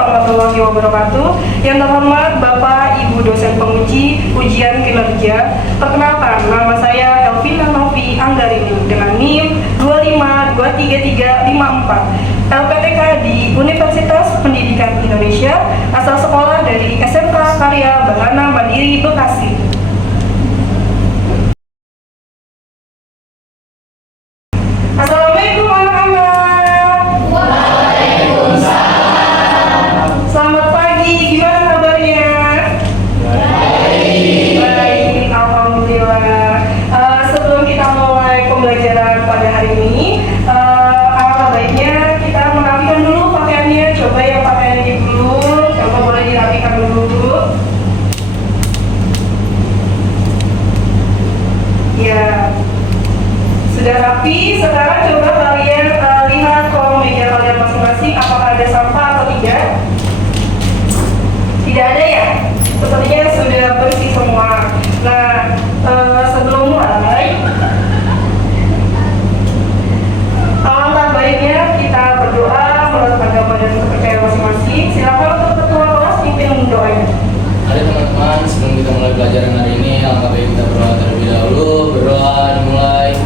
warahmatullahi wabarakatuh. Yang terhormat Bapak Ibu dosen penguji ujian kinerja. Perkenalkan, nama saya Elvina Novi Anggarini dengan NIM 2523354. LPTK di Universitas Pendidikan Indonesia, asal sekolah dari SMK Karya Bahana Mandiri Bekasi. Assalamualaikum anak-anak. Waalaikumsalam. Selamat pagi, gimana kabarnya? Baik, alhamdulillah. Sebelum kita mulai pembelajaran pada hari ini, alangkah baiknya kita merapikan dulu pakaiannya. Coba yang pakaiannya dulu, coba boleh dirapikan dulu. Ya, sudah rapi. Sekarang coba kalian lihat kolom meja kalian masing-masing, apakah ada sampah atau tidak? Tidak ada ya? Sepertinya sudah bersih semua. Nah, sebelum mulai, alangkah baiknya kita berdoa menurut agama dan kepercayaan masing-masing. Silakan untuk ketua kelas pimpin doanya. Mari teman-teman, sebelum kita mulai pelajaran hari ini, alangkah baik kita berdoa terlebih dahulu. Berdoa dimulai.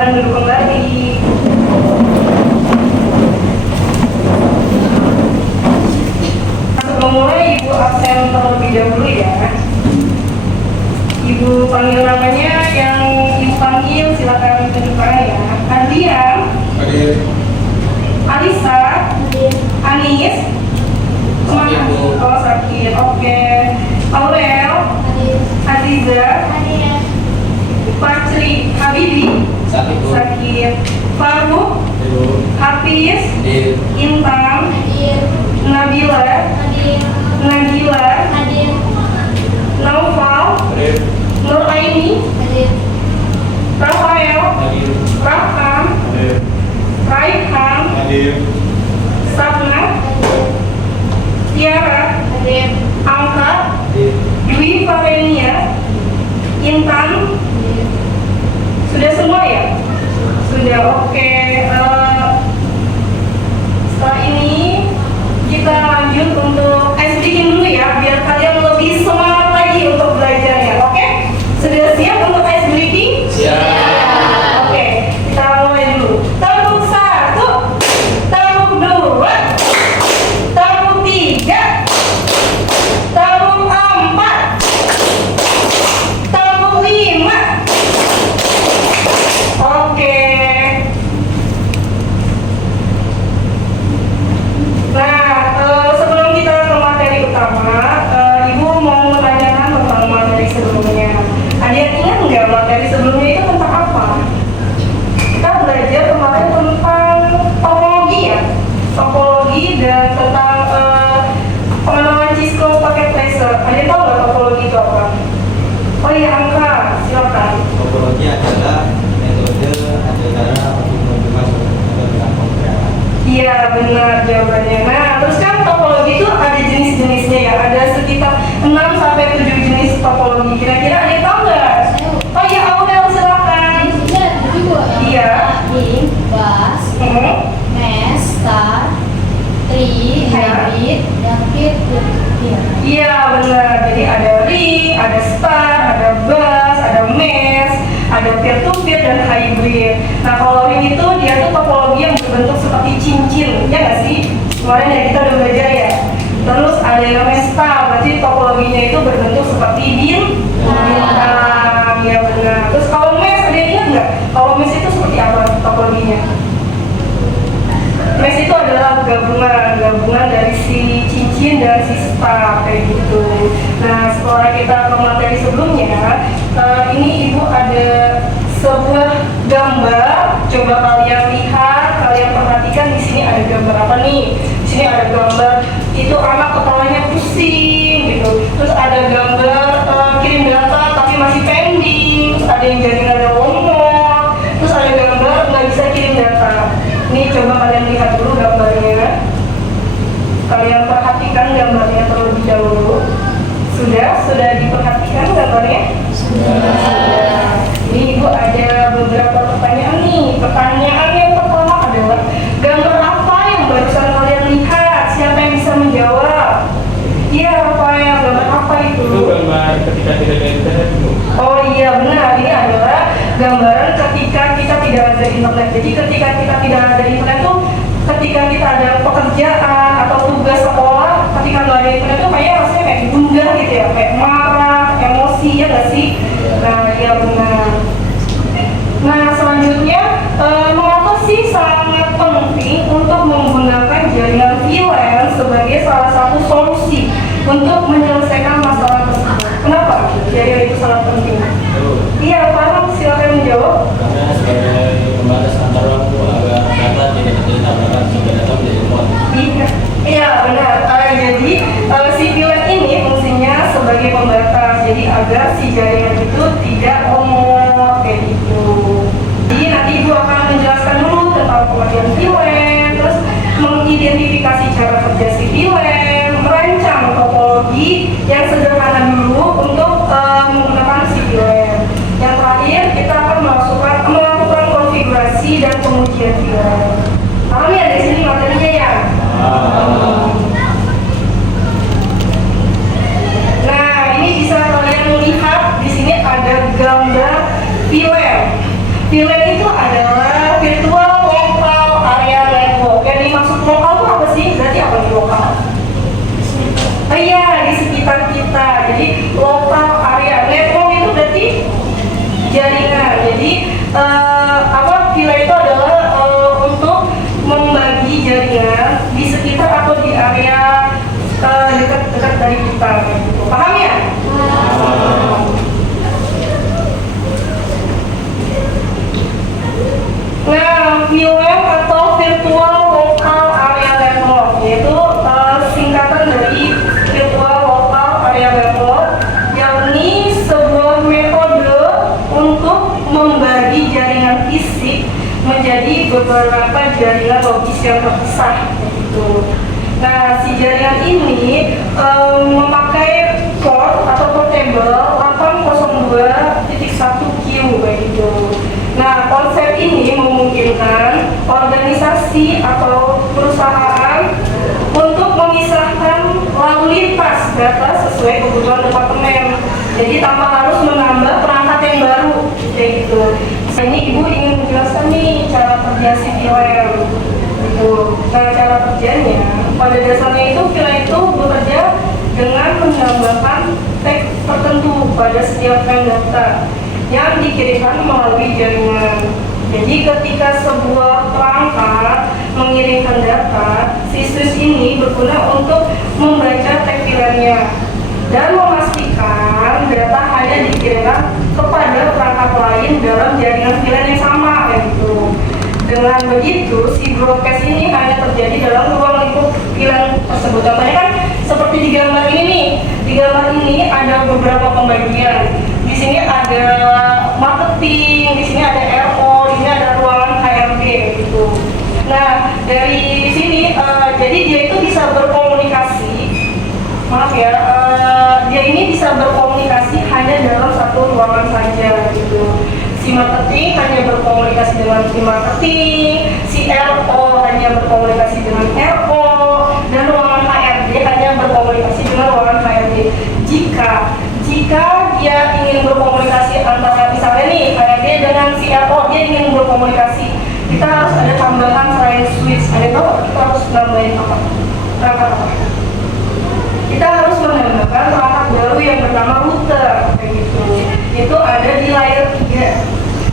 silakan duduk kembali. Sebelum mulai, Ibu absen terlebih dahulu ya. Ibu panggil namanya, yang Ibu panggil silakan tunjukkan ya. Adrian, Hadir. Alisa, Anis, Sakit, Bu. oh sakit, oke. Aurel, Aziza, Patri, Habibi, Sakit, Bu. sakit. Faruk, Ibu. Hafiz, Hadir. Intan, Nabila, Nagila, Naufal, Hadir. Nuraini, Rafael, Hadir. Rahman, Hadir. Raihan, Hadir. Sabna, Tiara, Angka, Hadir. Dwi Farenia, Intan, sudah semua ya? Sudah, oke. Setelah ini kita lanjut untuk ice breaking dulu ya, biar kalian lebih semangat lagi untuk belajarnya, oke? Sudah siap untuk ice breaking? Siap. Oke, kita mulai dulu. Tepuk 1, tepuk 2, tepuk 3, tepuk 4, tepuk 5. Oke. Nah, sebelum kita ke materi utama, Ibu mau menanyakan tentang materi sebelumnya. Ada yang ingat nggak materi sebelumnya itu tentang apa? Kita belajar kemarin tentang topologi ya, topologi dan tentang pengenalan Cisco pakai tracer. Ada yang tahu nggak topologi itu apa? Oh iya, Angka, silakan. Topologi adalah metode atau cara untuk menentukan suatu tentang pembedahan. Iya benar jawabannya. Nah terus kan topologi itu ada jenis-jenisnya ya. Ada sekitar 6 sampai 7 jenis topologi. Kira-kira ada yang tahu nggak? Oh iya, Aurel silakan. Iya. Bus, Hmm. mesh, star, tree, Iya. hybrid, dan kit, Iya benar. Jadi ada ring, ada star, ada bus, ada mesh, ada peer-to-peer dan hybrid. Nah kalau ring itu dia tuh topologi yang berbentuk seperti cincin, ya nggak sih? Kemarin ya kita udah belajar ya. Terus ada yang namanya star, berarti topologinya itu berbentuk seperti bintang. Ya benar. Terus kalau mesh ada yang ingat nggak? Kalau mesh itu seperti apa topologinya? Mesh itu adalah gabungan dari si cincin dan si star kayak gitu. Nah setelah kita ke materi sebelumnya, ini Ibu ada sebuah gambar. Coba kalian lihat, kalian perhatikan di sini ada gambar apa nih? Di sini ada gambar itu anak kepalanya pusing gitu. Terus ada gambar kirim data tapi masih pending. Terus ada yang jaringannya lemot. Terus ada gambar nggak bisa kirim data. Ini coba kalian lihat dulu gambarnya. Kalian perhatikan gambarnya terlebih dahulu. Sudah diperhatikan gambarnya? Sudah. Ini Ibu ada beberapa pertanyaan nih. Pertanyaan yang pertama adalah gambar apa yang barusan kalian lihat? Siapa yang bisa menjawab? Iya, Rafael, gambar apa itu? Itu gambar ketika tidak ada internet, Bu. Oh iya benar, ini adalah gambaran ketika kita tidak ada internet. Jadi ketika kita tidak ada internet tuh, ketika kita ada pekerjaan atau tugas sekolah, ketika nggak ada internet tuh kayaknya rasanya kayak gundah gitu ya, kayak marah, emosi ya nggak sih? Nah iya benar. Nah selanjutnya, mengapa sih sangat penting untuk menggunakan jaringan VLAN sebagai salah satu solusi untuk menyelesaikan masalah tersebut? Kenapa jaringan itu sangat penting? Iya, Faruk silakan menjawab. Karena sebagai pembatas antar waktu agar data tidak terjadi tabrakan sehingga data menjadi lemot. Iya benar. Jadi si VLAN ini fungsinya sebagai pembatas. Jadi agar si jaringan itu tidak lemot kayak gitu. Jadi nanti Ibu akan menjelaskan dulu tentang pengertian VLAN, terus mengidentifikasi cara kerja si VLAN, merancang topologi yang sederhana dulu untuk menggunakan si VLAN. Yang terakhir kita akan melakukan konfigurasi dan pengujian VLAN. Paham ya di sini materinya ya? Nah, ini bisa kalian lihat di sini ada itu adalah virtual local area network. Yang dimaksud lokal itu apa sih? Berarti apa nih lokal? Oh iya, di sekitar kita. Jadi local area network itu berarti jaringan. Jadi VLAN itu adalah untuk membagi jaringan di sekitar atau di area dekat-dekat dari kita. Gitu. Paham ya? Nah, VLAN atau Virtual Local Area Network yaitu singkatan dari Virtual Local Area Network, yakni sebuah metode untuk membagi jaringan fisik menjadi beberapa jaringan logis yang terpisah. Gitu. Nah, si jaringan ini memakai port atau portable 802.1Q begitu. Nah, konsep ini memungkinkan organisasi atau perusahaan untuk memisahkan lalu lintas data sesuai kebutuhan departemen. Jadi tanpa harus menambah perangkat yang baru, kayak gitu. Nah, ini Ibu ingin menjelaskan nih cara kerja si VLAN. Gitu. Nah, cara kerjanya pada dasarnya itu VLAN itu bekerja dengan menambahkan tag tertentu pada setiap frame data yang dikirimkan melalui jaringan. Jadi ketika sebuah perangkat mengirimkan data, si switch ini berguna untuk membaca tag VLAN-nya dan memastikan data hanya dikirimkan kepada perangkat lain dalam jaringan VLAN yang sama, gitu. Dengan begitu, si broadcast ini hanya terjadi dalam ruang lingkup VLAN tersebut. Contohnya kan seperti di gambar ini nih. Di gambar ini ada beberapa pembagian. Di sini ada marketing, di sini ada RO, di sini ada ruangan HRD gitu. Nah, dari sini jadi dia itu bisa berkomunikasi. Maaf ya, dia ini bisa berkomunikasi hanya dalam satu ruangan saja gitu. Si marketing hanya berkomunikasi dengan si marketing, si RO hanya berkomunikasi dengan RO, dan ruangan HRD hanya berkomunikasi dengan ruangan HRD. Jika dia ingin berkomunikasi antara misalnya nih HRD dengan si RO, dia ingin berkomunikasi, kita harus ada tambahan selain switch. Ada tahu kita harus nambahin apa? Perangkat apa? Kita harus menambahkan perangkat baru yang bernama router, kayak gitu. Itu ada di layer 3.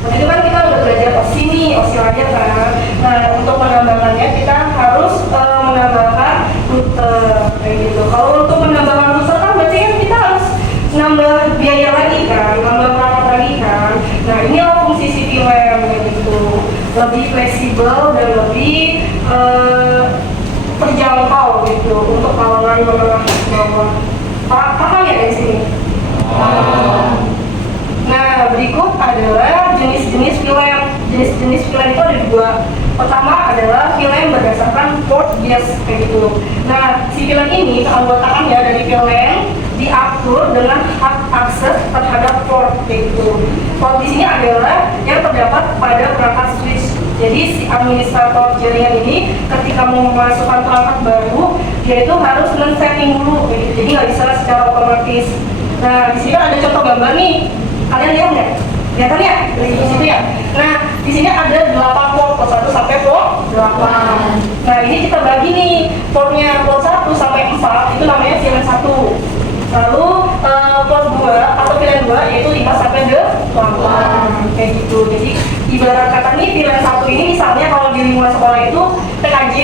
Itu kan kita udah belajar OSI nih, OSI aja kan. Nah, untuk menambahkannya kita harus menambahkan router, kayak gitu. Kalau untuk menambahkan router kan berarti kan kita harus nambah biaya lagi kan, nambah perangkat lagi kan. Nah, inilah fungsi si VLAN, kayak gitu. Lebih fleksibel dan lebih terjangkau gitu untuk kalangan menengah ke bawah. Paham ya di sini? Nah, berikut adalah jenis-jenis VLAN. Jenis-jenis VLAN itu ada dua. Pertama adalah VLAN berdasarkan port base, kayak gitu. Nah, si VLAN ini keanggotaannya dari VLAN diatur dengan hak akses terhadap port, kayak gitu. Port di sini adalah yang terdapat pada perangkat switch. Jadi si administrator jaringan ini ketika mau memasukkan perangkat baru, dia itu harus men-setting dulu, kayak gitu. Jadi nggak bisa secara otomatis. Nah, di sini ada contoh gambar nih. Kalian lihat nggak? Kelihatan ya? Di situ ya. Nah, di sini ada 8 port 1 sampai port 8. Nah, ini kita bagi nih portnya port 1 sampai 4 itu namanya VLAN 1. Lalu port 2 atau VLAN 2 yaitu 5 sampai 8. Kayak gitu. Jadi ibarat kata nih VLAN 1 ini misalnya kalau di lingkungan sekolah itu TKJ,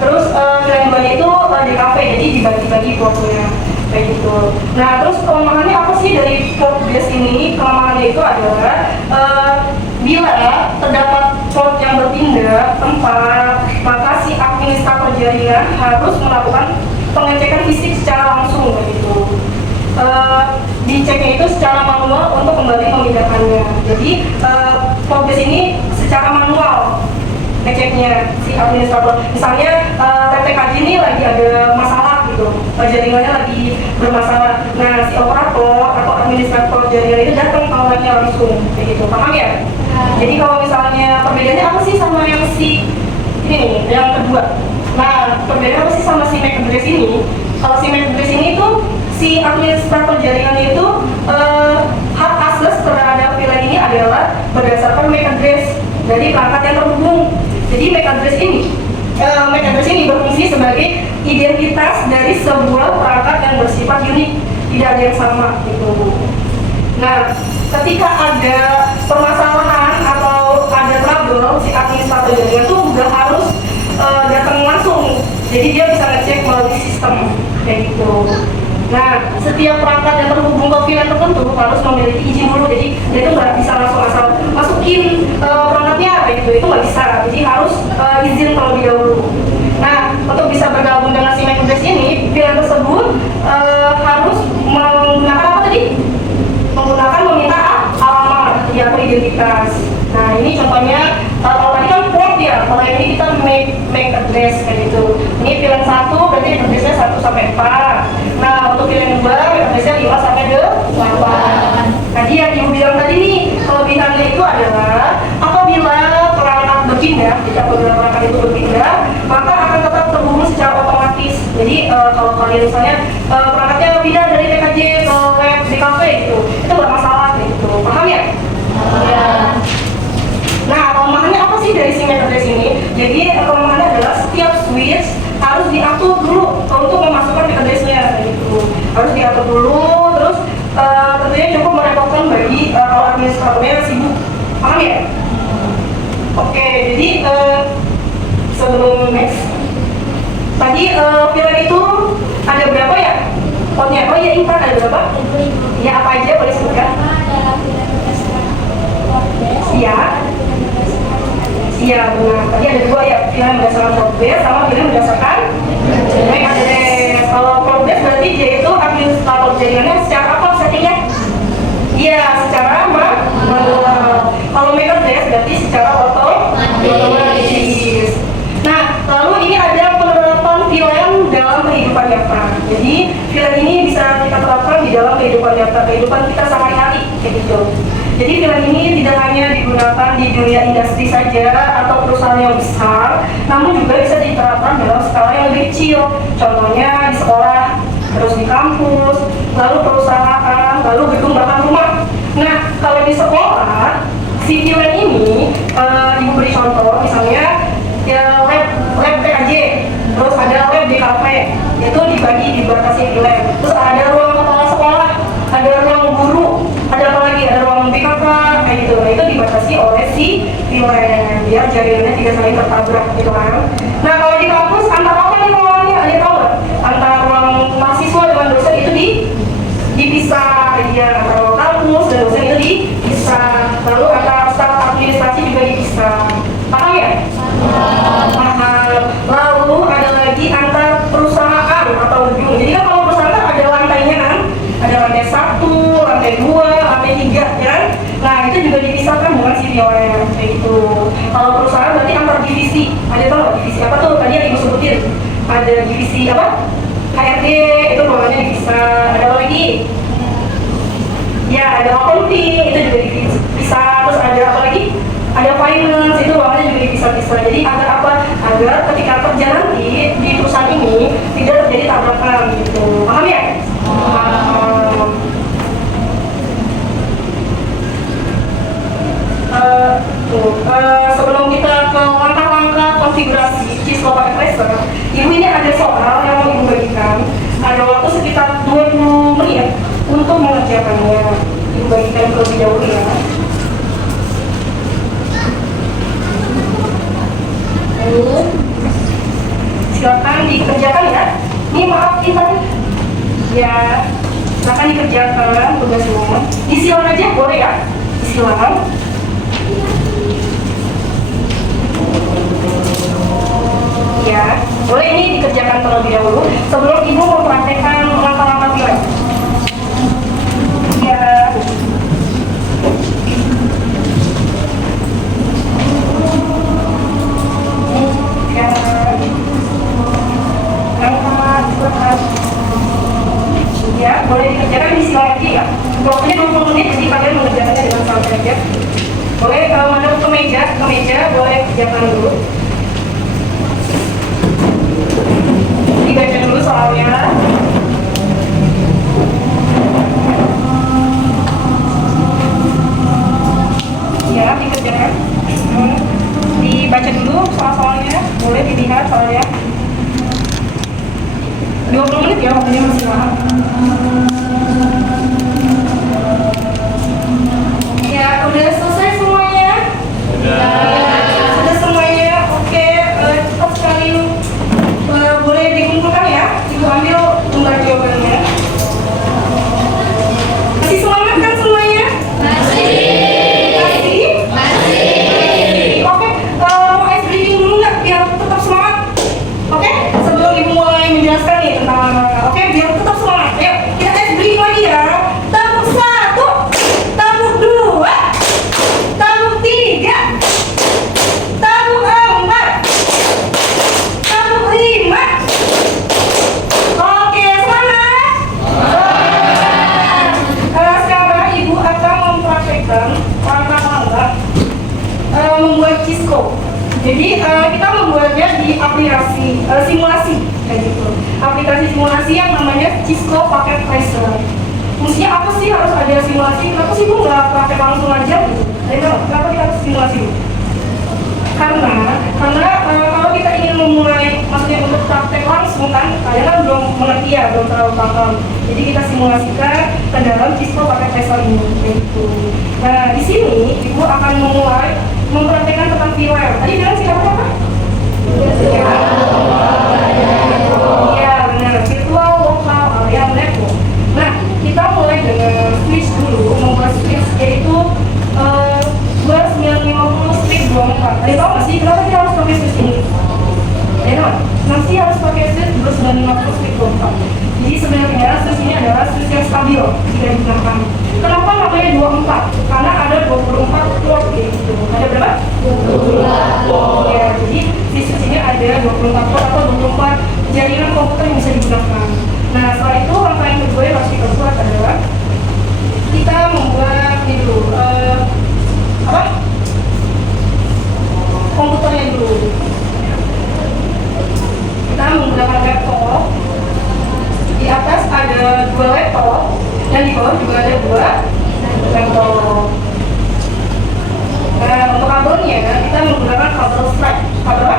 terus VLAN 2 itu DKV, jadi dibagi-bagi portnya. Kayak gitu. Nah, terus kelemahannya apa sih dari port base ini? Kelemahannya itu adalah bila terdapat port yang berpindah tempat, maka si administrator jaringan harus melakukan pengecekan fisik secara langsung, kayak gitu. Diceknya itu secara manual untuk kembali memindahkannya. Jadi port base ini secara manual ngeceknya si administrator. Misalnya TTKJ ini lagi ada masalah gitu, jaringannya lagi bermasalah. Nah, si operator atau administrator jaringan itu datang ke orangnya langsung, kayak gitu. Paham ya? Jadi kalau misalnya perbedaannya apa sih sama yang si ini nih, yang kedua? Nah, perbedaannya apa sih sama si MAC address ini? Kalau si MAC address ini tuh si administrator jaringannya itu hak akses terhadap VLAN ini adalah berdasarkan MAC address. dari perangkat yang terhubung. Jadi MAC address ini berfungsi sebagai identitas dari sebuah perangkat yang bersifat unik, tidak ada yang sama gitu. Nah, ketika ada permasalahan atau ada trouble, si administrator jaringan itu udah harus datang langsung. Jadi dia bisa ngecek melalui sistem kayak gitu. Nah, setiap perangkat yang terhubung ke VLAN tertentu harus memiliki izin dulu. Jadi dia itu nggak bisa langsung asal masukin perangkatnya kayak gitu, itu nggak bisa. Jadi harus izin terlebih dahulu. Nah, untuk bisa bergabung dengan si MAC address ini, VLAN tersebut harus menggunakan apa tadi? Menggunakan meminta alamat atau identitas. Nah, ini contohnya kalau tadi kan port ya, kalau ini kita MAC address kayak gitu. Ini VLAN 1 berarti addressnya 1 sampai 4. Nah, untuk VLAN 2 addressnya 5 sampai 8. Tadi yang ibu bilang tadi nih, kelebihannya itu adalah apabila perangkat berpindah, jadi apabila perangkat itu berpindah, maka akan tetap terhubung secara otomatis. Jadi kalau kalian misalnya perangkatnya pindah dari TKJ ke web di kafe gitu, itu nggak masalah gitu. Paham ya? Ya. Nah, kelemahannya apa sih dari si MAC address ini? Jadi kelemahannya adalah setiap switch harus diatur dulu untuk memasukkan MAC address-nya gitu. Harus diatur dulu, terus tentunya cukup merepotkan bagi kalau administratornya sibuk. Paham ya? Oke, jadi sebelum next, tadi VLAN itu ada berapa ya? Portnya? Oh iya, Intan ada berapa? Ya, apa aja boleh sebutkan? Iya. Iya, benar. Tadi ada dua ya, VLAN berdasarkan Portbase sama VLAN berdasarkan MAC address. Kalau Portbase berarti dia itu administrator jaringannya secara apa settingnya? Iya, secara manual. Kalau MAC address berarti secara otomatis. Nah, lalu ini ada penerapan VLAN dalam kehidupan nyata. Jadi VLAN ini bisa kita terapkan di dalam kehidupan nyata, kehidupan kita sehari-hari kayak gitu. Jadi VLAN ini tidak hanya digunakan di dunia industri saja atau perusahaan yang besar, namun juga bisa diterapkan dalam skala yang lebih kecil. Contohnya di sekolah, terus di kampus, lalu perusahaan, lalu gedung bahkan rumah. Nah, kalau di sekolah, si VLAN ini, ibu beri contoh, misalnya ya lab TKJ, terus ada lab di kafe, itu dibatasi VLAN. Terus ada ruang kepala sekolah, ada ruang guru, ada apa lagi, ada ruang BKK kayak gitu. Nah, itu dibatasi oleh si VLAN biar jaringannya tidak saling tertabrak gitu kan. Nah, kalau di kampus antara apa nih ruangannya? Ada tahu nggak? Antara ruang mahasiswa dengan dosen itu dipisah, ya, antara ruang kampus dan dosen itu dipisah. Lalu antara staf administrasi juga dipisah. Paham ya? Paham. Lalu ada lagi antar perusahaan atau gedung. Jadi kan kalau perusahaan kan ada lantainya kan, ada lantai 1, lantai 2, lantai 3 ya kan. Nah, itu juga dipisahkan dengan si VLAN kayak gitu. Kalau perusahaan berarti antar divisi. Ada tau nggak divisi apa tuh? Tadi yang ibu sebutin. Ada divisi apa? HRD, itu ruangannya dipisah. Ada apa lagi? Ya, ada accounting, itu juga dipisah. Terus ada apa lagi? Ada finance, itu ruangannya juga dipisah-pisah. Jadi agar apa? Agar ketika kerja nanti di perusahaan ini tidak terjadi tabrakan gitu. Paham ya? Paham. Sebelum kita ke langkah-langkah konfigurasi Cisco Tracer, ibu ini ada soal yang mau ibu bagikan. Ada waktu sekitar 20 menit untuk mengerjakannya. Ibu bagikan terlebih dahulu ya. Silakan dikerjakan ya. Ini maaf Intan. Ya, silakan dikerjakan tugas rumah. Disilang aja boleh ya. Disilang. Ya, boleh ini dikerjakan terlebih dahulu sebelum ibu mempraktekkan langkah-langkah VLAN. Ya. Ya, boleh dikerjakan di sini lagi ya. Waktunya 20 menit, jadi kalian mengerjakannya dengan santai aja. Boleh kalau menghadap ke meja boleh kerjakan dulu. Dibaca dulu soalnya. Ya, dikerjakan. soalnya 20 menit ya, waktunya masih lama. Ya, udah selesai semuanya? Sudah semuanya, oke. Cepat sekali, boleh dikumpulkan ya. Ibu ambil lembar jawabannya. Masih semangat kan semuanya? Masih? Oke, mau ice breaking dulu nggak biar tetap semangat? Oke, sebelum ibu mulai menjelaskan nih tentang olahraga. Oke, biar tetap semangat. Ayo, kita ice breaking lagi ya. Tabuk 1, tabuk 2, tabuk 3, tabuk 4, tabuk 5. Oke, semangat. Sekarang ibu akan mempraktekkan olahraga membuat Cisco. Jadi kita membuatnya di aplikasi simulasi kayak gitu. Aplikasi simulasi yang namanya Cisco Pocket Tracer. Mestinya apa sih harus ada simulasi? Kenapa sih bu nggak pakai langsung aja gitu? Kenapa kita harus simulasi? Karena kalau kita ingin memulai, maksudnya untuk praktek langsung kan, kalian kan belum mengerti ya, belum terlalu paham. Jadi kita simulasikan ke dalam Cisco Pocket Tracer ini, gitu. Nah di sini ibu akan memulai mempraktekkan tentang VLAN. Tadi bilang siapa apa? Iya benar, virtual local area network. Nah kita mulai dengan switch dulu, membuat switch yaitu 2950 strip 24. Ada tahu nggak sih kenapa kita harus pakai switch ini? Ya, nanti harus pakai switch 2950 strip 24. Jadi sebenarnya switch ini adalah switch yang stabil jika digunakan. Kenapa namanya 24? Karena ada 24 port gitu. Ada berapa? 24 port. Ya, jadi di switch ini ada 24 port atau 24 jaringan komputer yang bisa digunakan. Nah, setelah itu langkah yang kedua yang harus kita buat adalah kita membuat itu apa? Komputernya dulu. Kita menggunakan laptop. Di atas ada 2 laptop dan di bawah juga ada 2 laptop. Nah, untuk kabelnya kita menggunakan kabel strap. Kabel apa?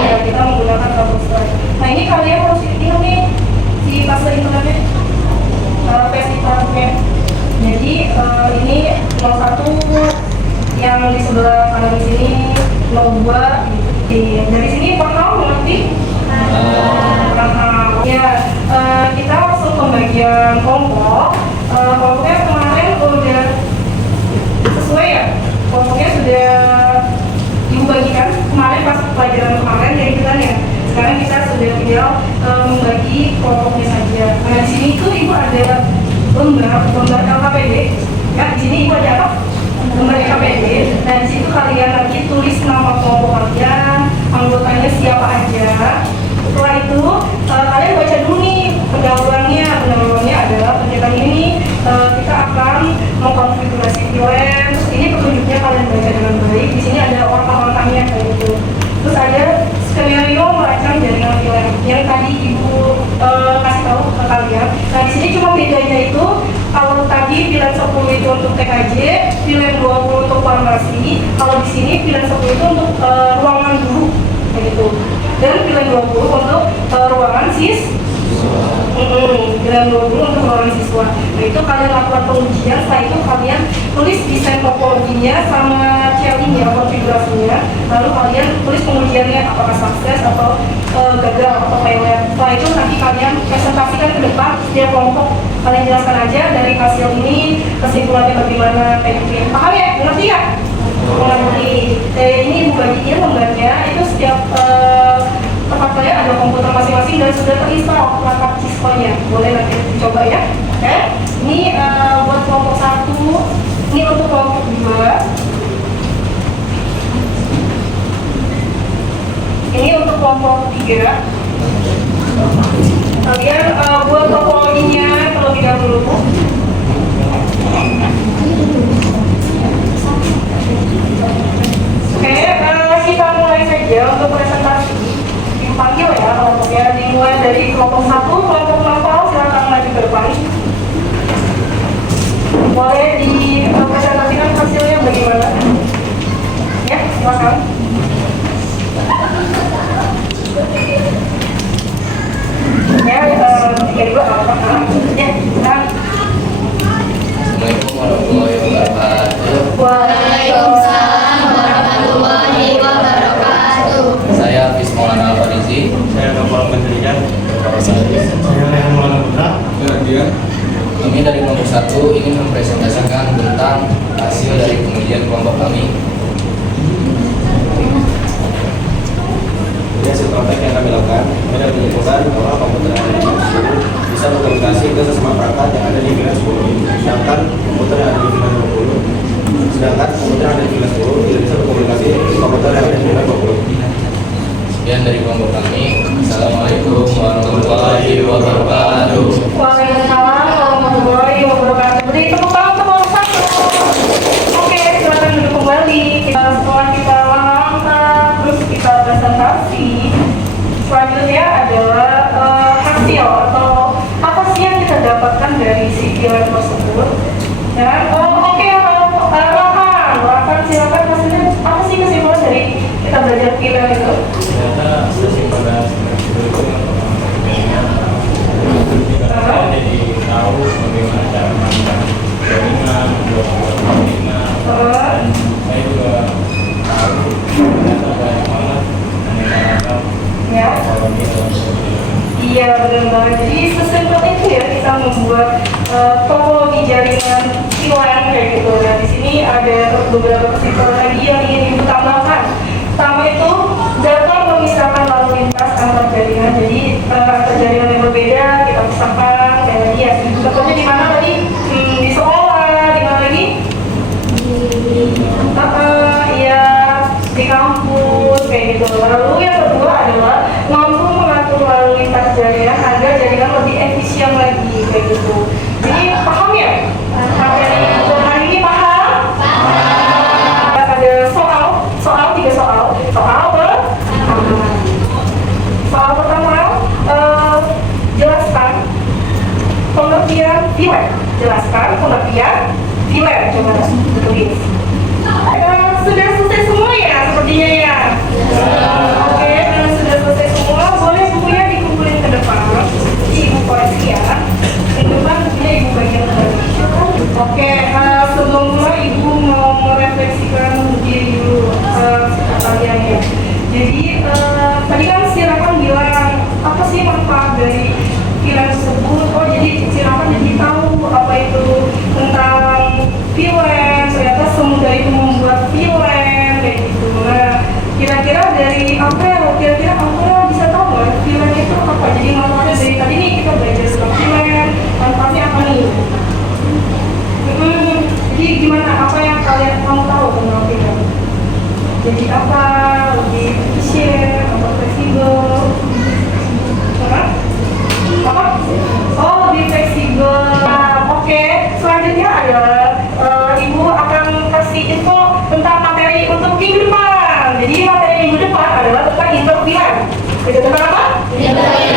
Ya, kita menggunakan kabel strap. Nah, ini kalian harus ingat nih di fase internetnya, P-nya. Jadi ini 01 yang di sebelah kanan sini, 02 dari sini paham mengerti? Ya, kita langsung pembagian kelompok. Kelompoknya kemarin udah sesuai ya, kelompoknya sudah ibu bagikan kemarin pas pelajaran kemarin dari kita ya. Sekarang kita sudah tinggal membagi kelompoknya saja. Nah di sini tuh ibu ada lembar LKPD. Ya di sini ibu ada apa? Lembar LKPD. Nah di situ kalian nanti tulis nama kelompok kalian, anggotanya siapa aja. Setelah itu kalian baca dulu nih pendahuluannya. Pendahuluannya adalah kegiatan ini kita akan mengkonfigurasi VLAN. Terus ini petunjuknya kalian baca dengan baik. Di sini ada langkah-langkahnya kayak gitu. Terus ada skenario merancang jaringan VLAN yang tadi ibu kasih tahu ke kalian. Nah di sini cuma bedanya itu kalau tadi VLAN 10 itu untuk TKJ, VLAN 20 untuk farmasi. Kalau di sini VLAN 10 itu untuk ruangan guru kayak gitu. Dan VLAN 20 untuk ruangan VLAN 20 untuk ruangan siswa. Nah itu kalian lakukan pengujian, setelah itu kalian tulis desain topologinya sama CLI-nya, konfigurasinya. Lalu kalian tulis pengujiannya apakah sukses atau gagal atau failure. Setelah itu nanti kalian presentasikan ke depan setiap kelompok. Kalian jelaskan aja dari hasil ini kesimpulannya bagaimana kayak gitu. Paham ya? Ngerti ya? Mengerti. Ini ibu bagiin lembarnya itu setiap tempat kalian ada komputer masing-masing dan sudah terinstall perangkat Cisco-nya. Boleh nanti dicoba ya. Oke. Ini buat kelompok 1, ini untuk kelompok 2. Ini untuk kelompok 3. Kalian buat topologinya terlebih dahulu. Oke, kita mulai saja untuk presentasi. Dipanggil ya kelompoknya, dimulai dari kelompok 1, kelompok 6, silakan maju ke depan. Boleh dipresentasikan hasilnya bagaimana? Ya, silakan. Ya, tiga dua apa? Ya, nah. Assalamualaikum warahmatullahi wabarakatuh. Waalaikumsalam warahmatullahi wabarakatuh. Saya Hafiz Maulana Al-Farizi. Saya Nopal Menteri. Saya Rehan Maulana Putra. Kami dari kelompok 1 ingin mempresentasikan tentang hasil dari pengujian kelompok kami. Jadi hasil praktek yang kami lakukan, kami dapat menyimpulkan bahwa komputer yang ada di kelas 10 bisa berkomunikasi ke sesama perangkat yang ada di kelas 10, sedangkan komputer yang ada di kelas 20 tidak bisa berkomunikasi ke komputer yang ada di kelas 20. Sekian dari kelompok kami. Assalamualaikum warahmatullahi wabarakatuh. Waalaikumsalam warahmatullahi wabarakatuh. Beri tepuk tangan untuk satu. Oke, silakan duduk kembali. Setelah kita langkah, terus kita presentasi. Selanjutnya adalah hasil atau apa sih yang kita dapatkan dari si pilar tersebut. Ya, oke, Rakan, silakan hasilnya apa sih kesimpulan dari kita belajar pilar itu? Ternyata kesimpulan itu kita jadi tahu bagaimana cara melakukan jaringan, dan saya juga tahu ternyata banyak banget mengenai Ya. teknologi dalam Iya, benar banget. Jadi sesimpel itu ya kita membuat topologi jaringan VLAN kayak gitu. Nah, di sini ada beberapa kesimpulan lagi yang ingin ibu tambahkan. Pertama itu dapat memisahkan lalu lintas antar jaringan. Jadi antar jaringan yang berbeda kita pisahkan kayak tadi ya. Contohnya di mana tadi? Di sekolah, di mana lagi? Iya, di kampus kayak gitu. Lalu yang kedua adalah mampu mengatur lalu lintas jaringan agar jaringan lebih efisien lagi kayak gitu. Jadi paham ya? Materi hari ini paham? Ada tiga soal. Soal pertama. Soal pertama, jelaskan pengertian VLAN. Jelaskan pengertian VLAN. Coba tulis. Sudah selesai semua ya sepertinya ya. Oke, kalau sudah selesai semua, boleh bukunya dikumpulin ke depan. Jadi ibu koreksi ya. Ke depan bukunya ibu bagian lagi. Oke, sebelum mulai ibu mau merefleksikan diri dulu kalian ya. Jadi tadi kan si Rakan bilang apa sih manfaat dari VLAN tersebut? Oh, jadi si Rakan jadi tahu apa itu tentang VLAN. Ternyata semudah itu membuat VLAN kayak gitu. Nah, kira-kira dari apa ya? Kira-kira apa bisa tahu nggak VLAN itu apa? Jadi manfaatnya dari tadi nih kita belajar tentang VLAN, manfaatnya apa nih? Jadi gimana? Apa yang kalian mau tahu tentang VLAN? Jadi apa? Lebih efisien, apa fleksibel? Apa? Oh, lebih fleksibel. Oke, selanjutnya adalah ibu akan kasih info tentang materi untuk minggu depan. Jadi materi minggu depan adalah tentang interVLAN. Itu tentang apa? InterVLAN.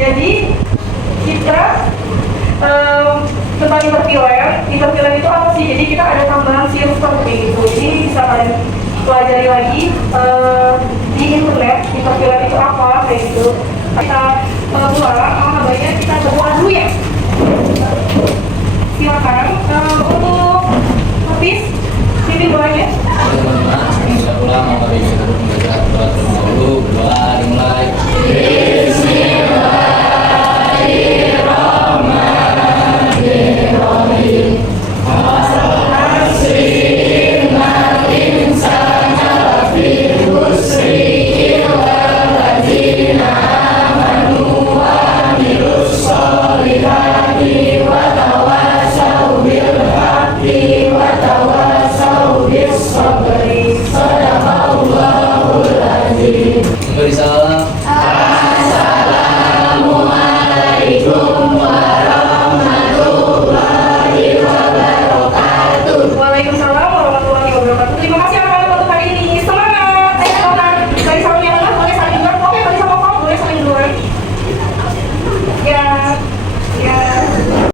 Jadi kita tentang interVLAN itu apa sih? Jadi kita ada tambahan silver kayak gitu. Ini bisa kalian pelajari lagi di internet. InterVLAN itu apa kayak gitu. Kita baiknya kita berdoa dulu ya. Silakan untuk Hafiz, pimpin doanya. Teman-teman, insya Allah maka kita membaca doa terlebih dahulu. Berdoa dimulai.